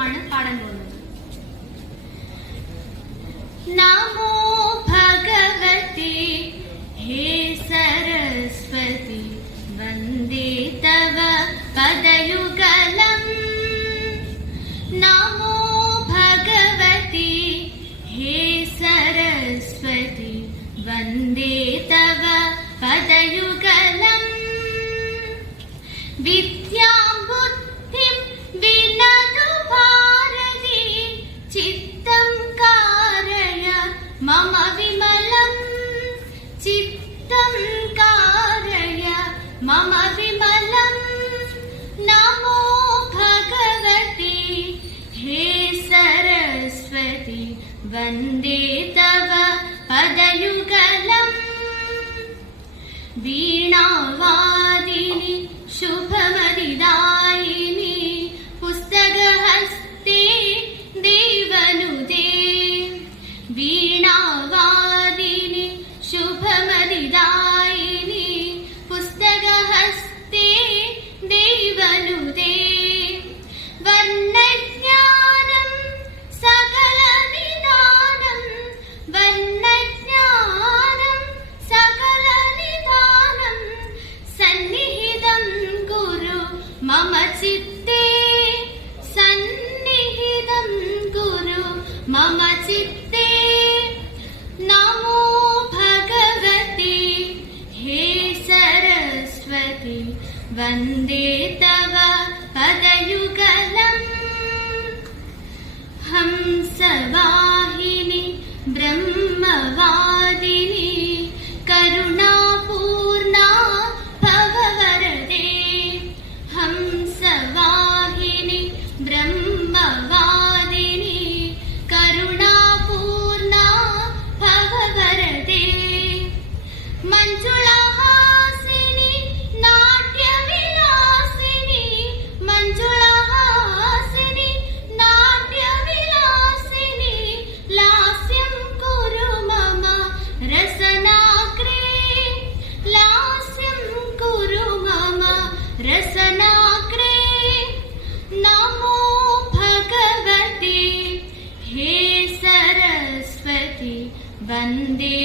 ശ്ലോകമാണ് പാടാൻ പോകുന്നത്. നമോ ഭഗവതി ഹേ സരസ്വതി വന്ദേ തവ പദയുഗലം. നമോ ഭഗവതി ഹേ സരസ്വതി വന്ദേ തവ പദയുഗലം. വിദ്യാം ബുദ്ധിം വിനതു ഭാരതി ചിത്തം കാരയ മമ വിമലം. ചിത്തം കാരയ മമ വിമലം. നമോ ഭഗവതി ഹേ സരസ്വതി വന്ദേ തവ പദയുഗലം. വീണാവാദിനി ശുഭമതിദായിനി പുസ്തകഹസ്തേ ദേവനുദേ. വീണാവാദിനി ശുഭമതിദായിനി പുസ്തകഹസ്തേ ദേവനുദേ. വർണ്ണജ്ഞാനം സകലനിദാനം. വർണ്ണജ്ഞാനം സകലനിദാനം. സന്നിഹിതം കുരു മമ ചിത്തേ. സന്നിഹിതം കുരു മമ ചിത്തേ. നമോ ഭഗവതി ഹേ സരസ്വതി വന്ദേ തവ പദയുഗലം. ഹംസവാഹിനി ബ്രഹ്മവാദിനി കരുണാപൂർണ ഭവവരദേ. ഹംസവാഹിനി ബ്രഹ്മവാദിനി കരുണാപൂർണ ഭവവരദേ. മഞ്ജുളഹാസിനി നാട്യവിലാസിനി. മഞ്ജുളഹാസിനി നാട്യവിലാസിനി. ലാസ്യം കുരു മമ രസനാഗ്രേ. ലാസ്യം കുരു മമ രസനാഗ്രേ. നമോ ഭഗവതി ഹേ സരസ്വതി വന്ദേ